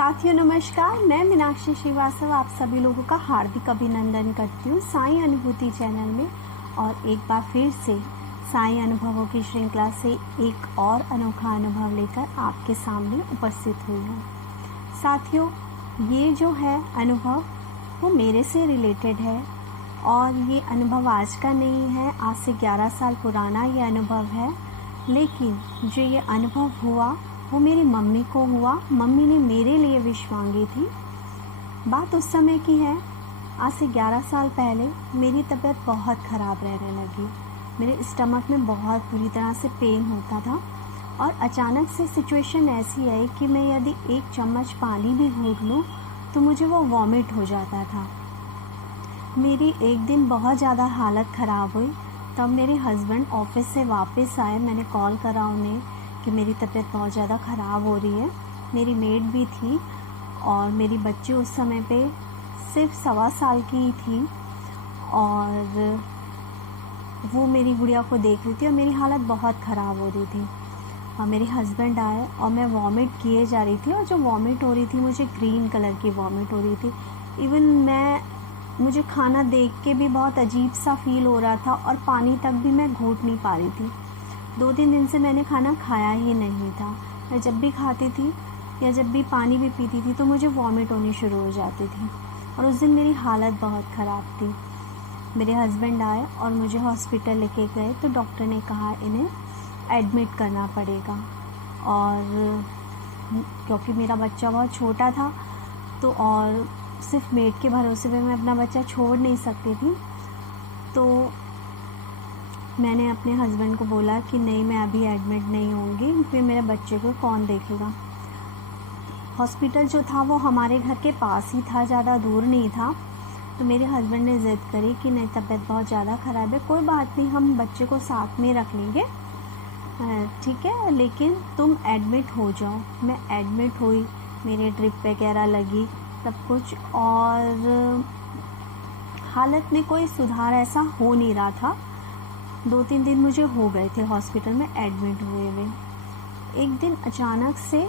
साथियों नमस्कार, मैं मीनाक्षी श्रीवास्तव आप सभी लोगों का हार्दिक अभिनंदन करती हूँ साईं अनुभूति चैनल में। और एक बार फिर से साईं अनुभवों की श्रृंखला से एक और अनोखा अनुभव लेकर आपके सामने उपस्थित हुई हूँ। साथियों, ये जो है अनुभव वो मेरे से रिलेटेड है और ये अनुभव आज का नहीं है, आज से 11 साल पुराना ये अनुभव है। लेकिन जो ये अनुभव हुआ वो मेरी मम्मी को हुआ। मम्मी ने मेरे लिए विश मांगी थी। बात उस समय की है, आज से 11 साल पहले मेरी तबीयत बहुत ख़राब रहने लगी। मेरे स्टमक में बहुत बुरी तरह से पेन होता था और अचानक से सिचुएशन ऐसी आई कि मैं यदि एक चम्मच पानी भी घूंट लूँ तो मुझे वो वॉमिट हो जाता था। मेरी एक दिन बहुत ज़्यादा हालत ख़राब हुई। तब मेरे हस्बैंड ऑफिस से वापस आए। मैंने कॉल करा उन्हें कि मेरी तबीयत बहुत ज़्यादा ख़राब हो रही है। मेरी मेड भी थी और मेरी बच्ची उस समय पे सिर्फ 1.25 साल की ही थी और वो मेरी गुड़िया को देख रही थी और मेरी हालत बहुत ख़राब हो रही थी। और मेरे हस्बैंड आए और मैं वॉमिट किए जा रही थी और जो वॉमिट हो रही थी मुझे ग्रीन कलर की वॉमिट हो रही थी। इवन मुझे खाना देख के भी बहुत अजीब सा फील हो रहा था और पानी तक भी मैं घूंट नहीं पा रही थी। 2-3 दिन से मैंने खाना खाया ही नहीं था। मैं जब भी खाती थी या जब भी पानी भी पीती थी तो मुझे वॉमिट होनी शुरू हो जाती थी और उस दिन मेरी हालत बहुत ख़राब थी। मेरे हस्बैंड आए और मुझे हॉस्पिटल लेके गए तो डॉक्टर ने कहा इन्हें एडमिट करना पड़ेगा। और क्योंकि मेरा बच्चा बहुत छोटा था तो और सिर्फ मेड के भरोसे पे मैं अपना बच्चा छोड़ नहीं सकती थी, तो मैंने अपने हस्बैंड को बोला कि नहीं, मैं अभी एडमिट नहीं होंगी, फिर मेरे बच्चे को कौन देखेगा। हॉस्पिटल जो था वो हमारे घर के पास ही था, ज़्यादा दूर नहीं था। तो मेरे हस्बैंड ने ज़िद करी कि नहीं, तबीयत बहुत ज़्यादा ख़राब है, कोई बात नहीं, हम बच्चे को साथ में रख लेंगे, ठीक है, लेकिन तुम एडमिट हो जाओ। मैं एडमिट हुई, मेरी ड्रिप वगैरह लगी सब कुछ और हालत में कोई सुधार ऐसा हो नहीं रहा था। 2-3 दिन मुझे हो गए थे हॉस्पिटल में एडमिट हुए हुए। एक दिन अचानक से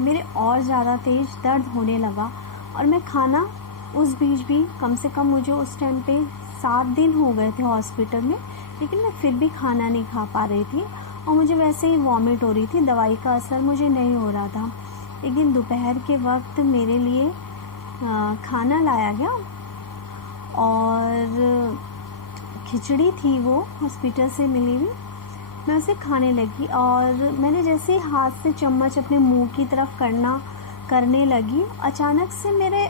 मेरे और ज़्यादा तेज़ दर्द होने लगा और मैं खाना उस बीच भी कम से कम मुझे उस टाइम पे 7 दिन हो गए थे हॉस्पिटल में, लेकिन मैं फिर भी खाना नहीं खा पा रही थी और मुझे वैसे ही वॉमिट हो रही थी। दवाई का असर मुझे नहीं हो रहा था। एक दिन दोपहर के वक्त मेरे लिए खाना लाया गया और खिचड़ी थी वो हॉस्पिटल से मिली हुई। मैं उसे खाने लगी और मैंने जैसे ही हाथ से चम्मच अपने मुंह की तरफ करने लगी, अचानक से मेरे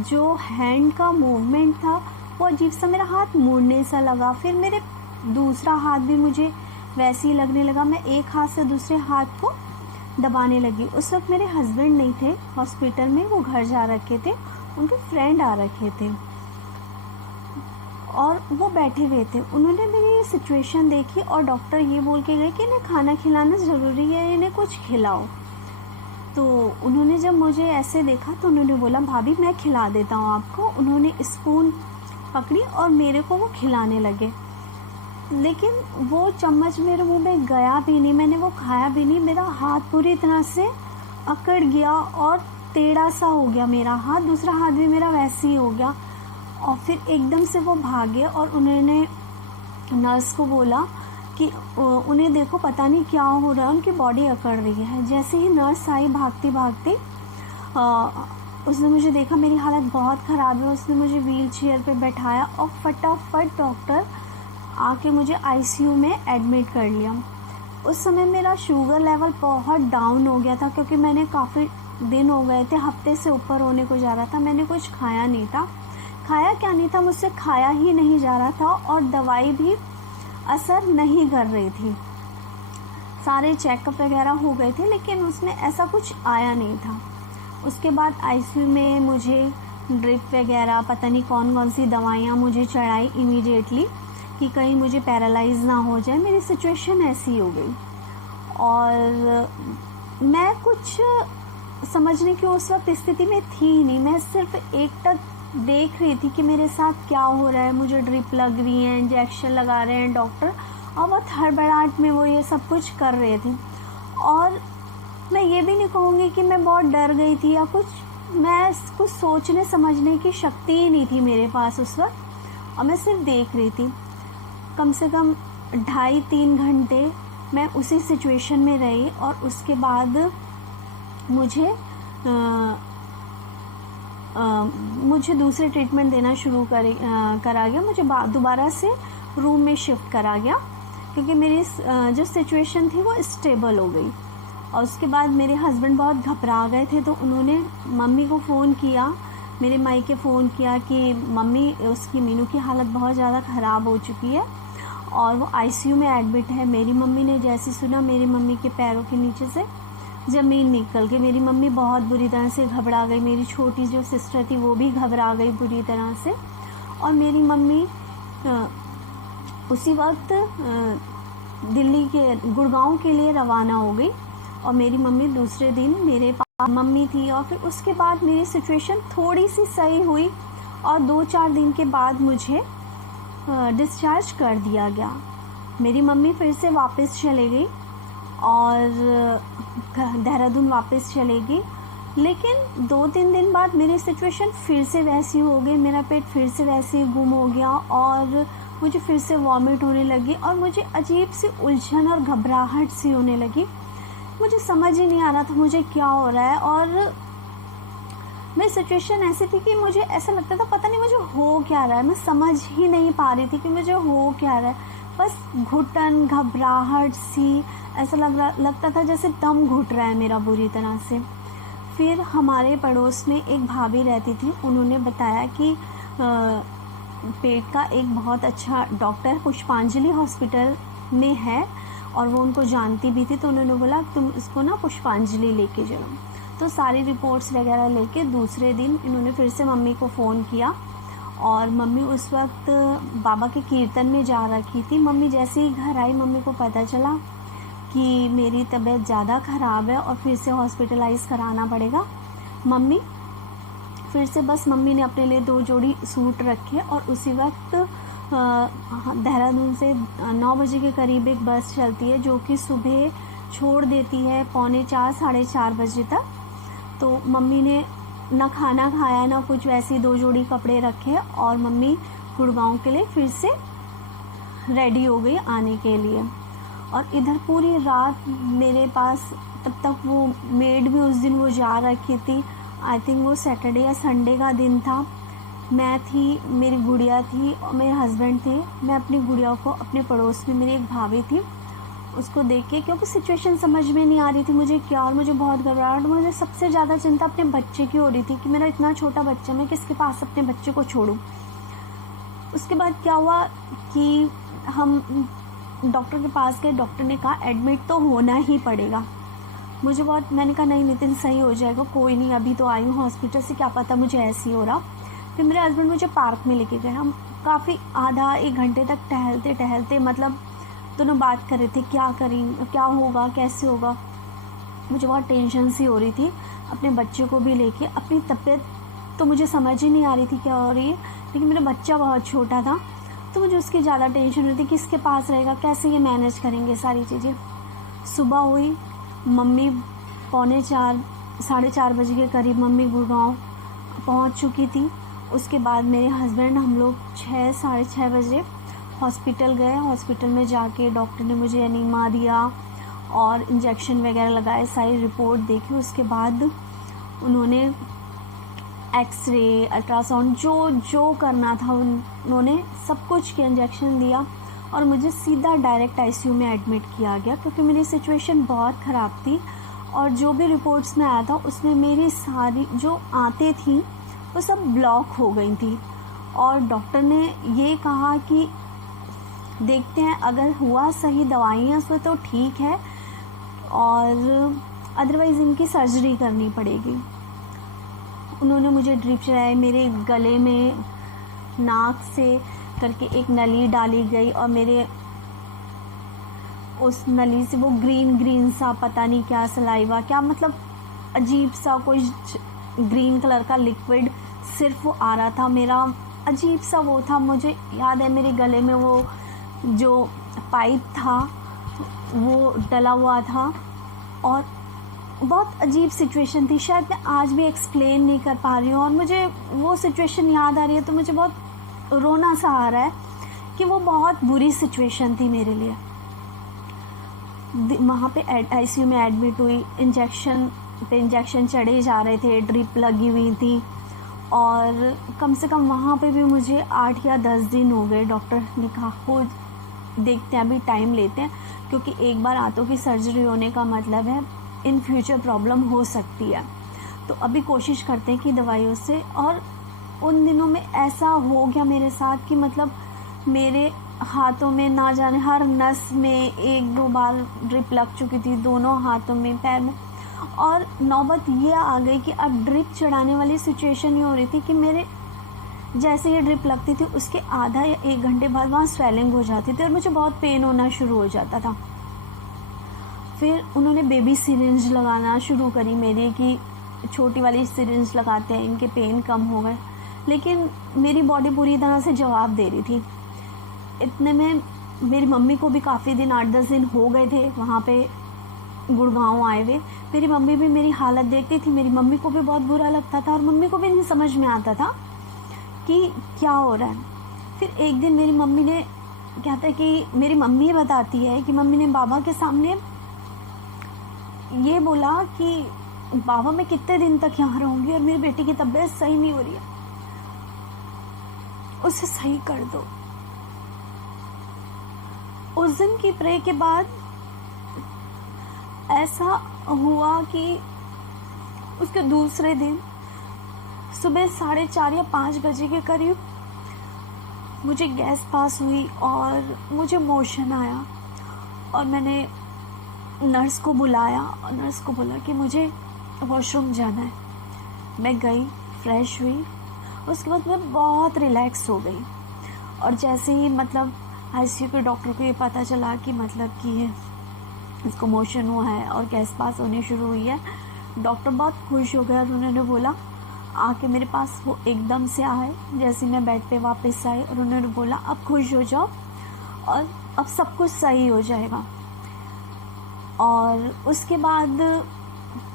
जो हैंड का मूवमेंट था वो अजीब सा, मेरा हाथ मुड़ने सा लगा। फिर मेरे दूसरा हाथ भी मुझे वैसे ही लगने लगा। मैं एक हाथ से दूसरे हाथ को दबाने लगी। उस वक्त मेरे हस्बैंड नहीं थे हॉस्पिटल में, वो घर जा रखे थे, उनके फ्रेंड आ रखे थे और वो बैठे हुए थे। उन्होंने मेरी सिचुएशन देखी और डॉक्टर ये बोल के गए कि इन्हें खाना खिलाना ज़रूरी है, इन्हें कुछ खिलाओ। तो उन्होंने जब मुझे ऐसे देखा तो उन्होंने बोला, भाभी मैं खिला देता हूँ आपको। उन्होंने स्पून पकड़ी और मेरे को वो खिलाने लगे, लेकिन वो चम्मच मेरे मुंह में गया भी नहीं, मैंने वो खाया भी नहीं। मेरा हाथ पूरी तरह से अकड़ गया और टेढ़ा सा हो गया मेरा हाथ, दूसरा हाथ भी मेरा वैसे ही हो गया। और फिर एकदम से वो भागे और उन्होंने नर्स को बोला कि उन्हें देखो पता नहीं क्या हो रहा है, उनकी बॉडी अकड़ रही है। जैसे ही नर्स आई भागते भागते, उसने मुझे देखा मेरी हालत बहुत ख़राब है, उसने मुझे व्हील चेयर पर बैठाया और फटाफट डॉक्टर आके मुझे आईसीयू में एडमिट कर लिया। उस समय मेरा शुगर लेवल बहुत डाउन हो गया था क्योंकि मैंने काफ़ी दिन हो गए थे, हफ्ते से ऊपर होने को जा रहा था। मैंने कुछ खाया नहीं था, खाया क्या नहीं था, मुझसे खाया ही नहीं जा रहा था और दवाई भी असर नहीं कर रही थी। सारे चेकअप वगैरह हो गए थे लेकिन उसमें ऐसा कुछ आया नहीं था। उसके बाद आईसीयू में मुझे ड्रिप वगैरह पता नहीं कौन कौन सी दवाइयाँ मुझे चढ़ाई इमीडिएटली कि कहीं मुझे पैरालाइज ना हो जाए। मेरी सिचुएशन ऐसी हो गई और मैं कुछ समझने की उस वक्त स्थिति में थी ही नहीं। मैं सिर्फ एकटक देख रही थी कि मेरे साथ क्या हो रहा है। मुझे ड्रिप लग रही है, इंजेक्शन लगा रहे हैं डॉक्टर और बहुत हड़बड़ाहट में वो ये सब कुछ कर रहे थे। और मैं ये भी नहीं कहूँगी कि मैं बहुत डर गई थी या कुछ, मैं कुछ सोचने समझने की शक्ति ही नहीं थी मेरे पास उस वक्त, और मैं सिर्फ देख रही थी। कम से कम 2.5-3 घंटे मैं उसी सिचुएशन में रही, और उसके बाद मुझे मुझे दूसरे ट्रीटमेंट देना शुरू करा गया। मुझे दोबारा से रूम में शिफ्ट करा गया, क्योंकि मेरी जो सिचुएशन थी वो स्टेबल हो गई। और उसके बाद मेरे हस्बैंड बहुत घबरा गए थे, तो उन्होंने मम्मी को फ़ोन किया, मेरे मायके फ़ोन किया कि मम्मी, उसकी मीनू की हालत बहुत ज़्यादा ख़राब हो चुकी है और वो आईसीयू में एडमिट है। मेरी मम्मी ने जैसे सुना, मेरी मम्मी के पैरों के नीचे से ज़मीन निकल गई। मेरी मम्मी बहुत बुरी तरह से घबरा गई। मेरी छोटी जो सिस्टर थी वो भी घबरा गई बुरी तरह से, और मेरी मम्मी उसी वक्त दिल्ली के गुड़गांव के लिए रवाना हो गई, और मेरी मम्मी दूसरे दिन मेरे पास मम्मी थी। और फिर उसके बाद मेरी सिचुएशन थोड़ी सी सही हुई, और 2-4 दिन के बाद मुझे डिस्चार्ज कर दिया गया। मेरी मम्मी फिर से वापस चले गई और देहरादून वापस चले गई, लेकिन 2-3 दिन बाद मेरी सिचुएशन फिर से वैसी हो गई। मेरा पेट फिर से वैसे ही गुम हो गया, और मुझे फिर से वॉमिट होने लगी, और मुझे अजीब सी उलझन और घबराहट सी होने लगी। मुझे समझ ही नहीं आ रहा था मुझे क्या हो रहा है, और मेरी सिचुएशन ऐसी थी कि मुझे ऐसा लगता था पता नहीं मुझे हो क्या रहा है। मैं समझ ही नहीं पा रही थी कि मुझे हो क्या रहा है। बस घुटन, घबराहट सी, ऐसा लगता था जैसे दम घुट रहा है मेरा बुरी तरह से। फिर हमारे पड़ोस में एक भाभी रहती थी, उन्होंने बताया कि पेट का एक बहुत अच्छा डॉक्टर पुष्पांजलि हॉस्पिटल में है, और वो उनको जानती भी थी। तो उन्होंने बोला तुम इसको ना पुष्पांजलि लेके जाओ। तो सारी रिपोर्ट्स वगैरह लेके दूसरे दिन इन्होंने फिर से मम्मी को फ़ोन किया, और मम्मी उस वक्त बाबा के कीर्तन में जा रखी थी। मम्मी जैसे ही घर आई, मम्मी को पता चला कि मेरी तबीयत ज़्यादा ख़राब है और फिर से हॉस्पिटलाइज़ कराना पड़ेगा। मम्मी फिर से बस मम्मी ने अपने लिए 2 जोड़ी सूट रखे, और उसी वक्त देहरादून से 9 बजे के करीब एक बस चलती है जो कि सुबह छोड़ देती है 3:45 साढ़े 4 बजे तक। तो मम्मी ने ना खाना खाया ना कुछ, वैसे ही 2 जोड़ी कपड़े रखे, और मम्मी गुड़गांव के लिए फिर से रेडी हो गई आने के लिए। और इधर पूरी रात मेरे पास, तब तक वो मेड भी उस दिन वो जा रखी थी, आई थिंक वो सैटरडे या संडे का दिन था। मैं थी, मेरी गुड़िया थी और मेरे हस्बैंड थे। मैं अपनी गुड़िया को, अपने पड़ोस में मेरी एक भाभी थी, उसको देख के, क्योंकि सिचुएशन समझ में नहीं आ रही थी मुझे क्या, और मुझे बहुत घबराहट, मुझे सबसे ज़्यादा चिंता अपने बच्चे की हो रही थी कि मेरा इतना छोटा बच्चा, मैं किसके पास अपने बच्चे को छोड़ूं। उसके बाद क्या हुआ कि हम डॉक्टर के पास गए। डॉक्टर ने कहा एडमिट तो होना ही पड़ेगा। मुझे बहुत, मैंने कहा नहीं नितिन सही हो जाएगा, कोई नहीं, अभी तो आई हूँ हॉस्पिटल से, क्या पता मुझे ऐसे ही हो रहा। फिर मेरे हस्बैंड मुझे पार्क में लेके गए। हम काफ़ी आधा 1 घंटे तक टहलते टहलते, मतलब दोनों बात कर रहे थे क्या करें, क्या होगा, कैसे होगा। मुझे बहुत टेंशन सी हो रही थी अपने बच्चे को भी लेके। अपनी तबीयत तो मुझे समझ ही नहीं आ रही थी क्या हो रही है, लेकिन मेरा बच्चा बहुत छोटा था, तो मुझे उसकी ज़्यादा टेंशन हो रही थी, किसके पास रहेगा, कैसे ये मैनेज करेंगे सारी चीज़ें। सुबह हुई, मम्मी 3:45 साढ़े 4 बजे के करीब मम्मी गुड़गांव पहुंच चुकी थी। उसके बाद मेरे हस्बैंड, हम लोग 6 साढ़े 6 बजे हॉस्पिटल गए। हॉस्पिटल में जाके डॉक्टर ने मुझे एनीमा दिया और इंजेक्शन वगैरह लगाए, सारी रिपोर्ट देखी। उसके बाद उन्होंने एक्सरे, अल्ट्रासाउंड, जो करना था उन्होंने सब कुछ किया, इंजेक्शन दिया, और मुझे सीधा डायरेक्ट आईसीयू में एडमिट किया गया, क्योंकि मेरी सिचुएशन बहुत ख़राब थी। और जो भी रिपोर्ट्स में आया था उसमें मेरी सारी जो आंतें थी वो सब ब्लॉक हो गई थी, और डॉक्टर ने ये कहा कि देखते हैं अगर हुआ सही दवाइयाँ से तो ठीक है, और अदरवाइज़ इनकी सर्जरी करनी पड़ेगी। उन्होंने मुझे ड्रिप चलाए, मेरे गले में नाक से करके एक नली डाली गई, और मेरे उस नली से वो ग्रीन सा पता नहीं क्या सलाइवा, क्या मतलब अजीब सा कोई ग्रीन कलर का लिक्विड सिर्फ वो आ रहा था। मेरा अजीब सा वो था, मुझे याद है मेरे गले में वो जो पाइप था वो डला हुआ था, और बहुत अजीब सिचुएशन थी, शायद मैं आज भी एक्सप्लेन नहीं कर पा रही हूँ, और मुझे वो सिचुएशन याद आ रही है तो मुझे बहुत रोना सा आ रहा है कि वो बहुत बुरी सिचुएशन थी मेरे लिए। वहाँ पे आईसीयू में एडमिट हुई, इंजेक्शन पे इंजेक्शन चढ़े जा रहे थे, ड्रिप लगी हुई थी, और कम से कम वहाँ पे भी मुझे 8 या 10 दिन हो गए। डॉक्टर ने कहा हो देखते हैं, अभी टाइम लेते हैं, क्योंकि एक बार आंतों की सर्जरी होने का मतलब है इन फ्यूचर प्रॉब्लम हो सकती है, तो अभी कोशिश करते हैं कि दवाइयों से। और उन दिनों में ऐसा हो गया मेरे साथ कि मतलब मेरे हाथों में ना जाने हर नस में 1-2 बार ड्रिप लग चुकी थी, दोनों हाथों में, पैर में। और नौबत ये आ गई कि अब ड्रिप चढ़ाने वाली सिचुएशन ये हो रही थी कि मेरे जैसे ये ड्रिप लगती थी उसके आधा या 1 घंटे बाद वहाँ स्वेलिंग हो जाती थी और मुझे बहुत पेन होना शुरू हो जाता था। फिर उन्होंने बेबी सिरिंज लगाना शुरू करी मेरी, कि छोटी वाली सिरिंज लगाते हैं, इनके पेन कम हो गए। लेकिन मेरी बॉडी पूरी तरह से जवाब दे रही थी। इतने में मेरी मम्मी को भी काफ़ी दिन 8-10 दिन हो गए थे वहाँ पे गुड़गांव आए हुए। मेरी मम्मी भी मेरी हालत देखती थी, मेरी मम्मी को भी बहुत बुरा लगता था और मम्मी को भी नहीं समझ में आता था कि क्या हो रहा है। फिर एक दिन मेरी मम्मी ने, कहता है कि मेरी मम्मी बताती है कि मम्मी ने बाबा के सामने ये बोला कि बाबा मैं कितने दिन तक यहाँ रहूँगी और मेरी बेटी की तबीयत सही नहीं हो रही है, उसे सही कर दो। उस दिन की प्रे के बाद ऐसा हुआ कि उसके दूसरे दिन सुबह 4:30 या 5 बजे के करीब मुझे गैस पास हुई और मुझे मोशन आया, और मैंने नर्स को बुलाया और नर्स को बोला कि मुझे वॉशरूम जाना है। मैं गई, फ्रेश हुई, उसके बाद मैं बहुत रिलैक्स हो गई। और जैसे ही मतलब आईसीयू के डॉक्टर को ये पता चला कि मतलब कि ये इसको मोशन हुआ है और गैस पास होनी शुरू हुई है, डॉक्टर बहुत खुश हो गया और उन्होंने बोला आके मेरे पास वो एकदम से आए जैसे मैं बेड पे वापस आई, और उन्होंने बोला अब खुश हो जाओ और अब सब कुछ सही हो जाएगा। और उसके बाद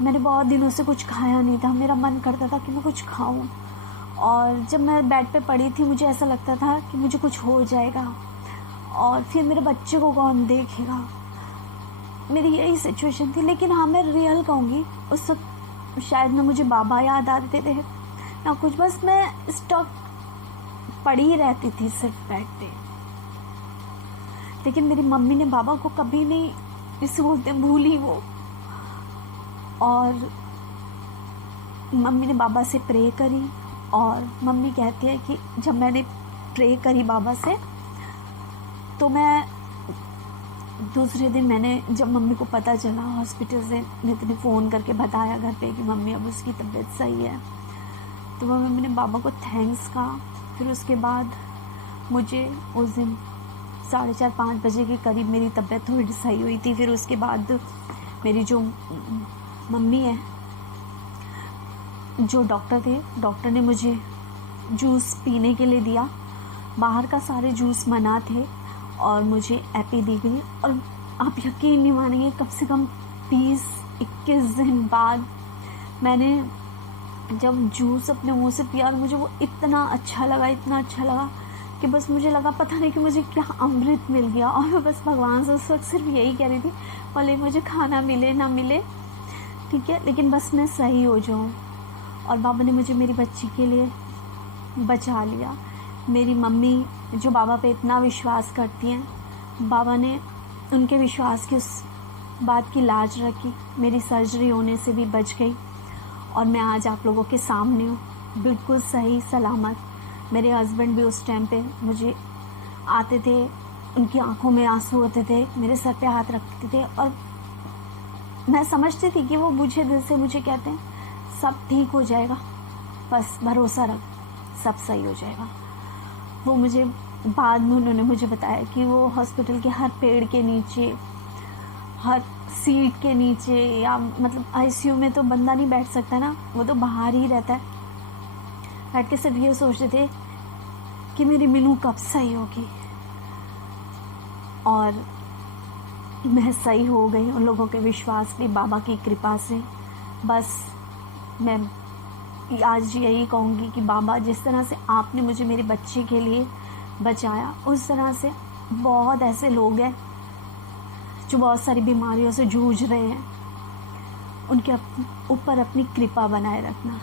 मैंने बहुत दिनों से कुछ खाया नहीं था, मेरा मन करता था कि मैं कुछ खाऊं, और जब मैं बेड पे पड़ी थी मुझे ऐसा लगता था कि मुझे कुछ हो जाएगा और फिर मेरे बच्चे को कौन देखेगा। मेरी यही सिचुएशन थी। लेकिन हाँ, मैं रियल कहूँगी उस वक्त शायद ना मुझे बाबा याद आते थे ना कुछ, बस मैं स्टक पड़ी रहती थी सिर्फ बेड पे। लेकिन मेरी मम्मी ने बाबा को कभी नहीं, जिसे बोलते भूली वो, और मम्मी ने बाबा से प्रे करी। और मम्मी कहती है कि जब मैंने प्रे करी बाबा से तो मैं दूसरे दिन मैंने, जब मम्मी को पता चला हॉस्पिटल से, नितिन ने फ़ोन करके बताया घर पे कि मम्मी अब उसकी तबीयत सही है, तो मम्मी ने बाबा को थैंक्स कहा। फिर उसके बाद मुझे उस दिन 4:30-5 बजे के करीब मेरी तबीयत थोड़ी सही हुई थी। फिर उसके बाद मेरी जो मम्मी है, जो डॉक्टर थे, डॉक्टर ने मुझे जूस पीने के लिए दिया। बाहर का सारे जूस मना थे और मुझे एपी दी गई। और आप यकीन नहीं मानेंगे, कम से कम 20-21 दिन बाद मैंने जब जूस अपने मुंह से पिया और मुझे वो इतना अच्छा लगा कि बस मुझे लगा पता नहीं कि मुझे क्या अमृत मिल गया। और मैं बस भगवान से उस वक्त सिर्फ यही कह रही थी, भले मुझे खाना मिले ना मिले, ठीक है, लेकिन बस मैं सही हो जाऊँ। और बाबा ने मुझे मेरी बच्ची के लिए बचा लिया। मेरी मम्मी जो बाबा पे इतना विश्वास करती हैं, बाबा ने उनके विश्वास की उस बात की लाज रखी, मेरी सर्जरी होने से भी बच गई और मैं आज आप लोगों के सामने हूँ, बिल्कुल सही सलामत। मेरे हस्बैंड भी उस टाइम पे मुझे आते थे, उनकी आंखों में आंसू होते थे, मेरे सर पे हाथ रखते थे और मैं समझती थी कि वो मुझे दिल से मुझे कहते हैं सब ठीक हो जाएगा, बस भरोसा रख, सब सही हो जाएगा। वो मुझे बाद में उन्होंने मुझे बताया कि वो हॉस्पिटल के हर पेड़ के नीचे, हर सीट के नीचे, या मतलब आईसीयू में तो बंदा नहीं बैठ सकता ना, वो तो बाहर ही रहता है, बैठ के सिर्फ ये सोचते थे कि मेरी मीनू कब सही होगी। और मैं सही हो गई उन लोगों के विश्वास पे, बाबा की कृपा से। बस मैं आज यही कहूँगी कि बाबा, जिस तरह से आपने मुझे मेरे बच्चे के लिए बचाया, उस तरह से बहुत ऐसे लोग हैं जो बहुत सारी बीमारियों से जूझ रहे हैं, उनके ऊपर अपनी कृपा बनाए रखना।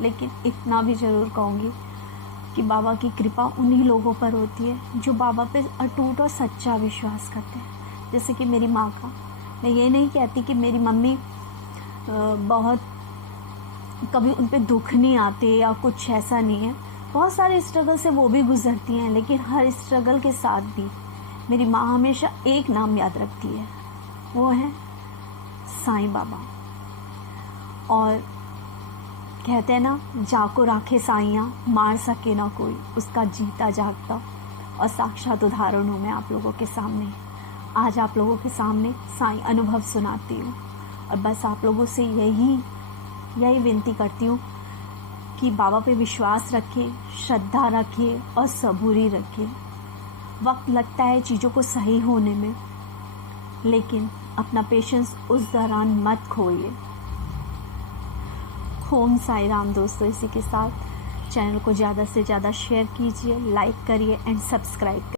लेकिन इतना भी ज़रूर कहूँगी कि बाबा की कृपा उन्हीं लोगों पर होती है जो बाबा पे अटूट और सच्चा विश्वास करते हैं। जैसे कि मेरी माँ का, मैं ये नहीं कहती कि मेरी मम्मी बहुत कभी उन पे दुख नहीं आते या कुछ ऐसा नहीं है, बहुत सारे स्ट्रगल से वो भी गुजरती हैं, लेकिन हर स्ट्रगल के साथ भी मेरी माँ हमेशा एक नाम याद रखती है, वो है साईं बाबा। और कहते हैं ना, जाको राखे साइयाँ, मार सके ना कोई, उसका जीता जागता। और साक्षात उदाहरण हूँ मैं आप लोगों के सामने। आज आप लोगों के सामने साईं अनुभव सुनाती हूँ, और बस आप लोगों से यही विनती करती हूँ कि बाबा पे विश्वास रखें, श्रद्धा रखें और सबूरी रखें। वक्त लगता है चीज़ों को सही होने में, लेकिन अपना पेशेंस उस दौरान मत खोइए। ओम साई राम। दोस्तों, इसी के साथ चैनल को ज़्यादा से ज़्यादा शेयर कीजिए, लाइक करिए एंड सब्सक्राइब करिए।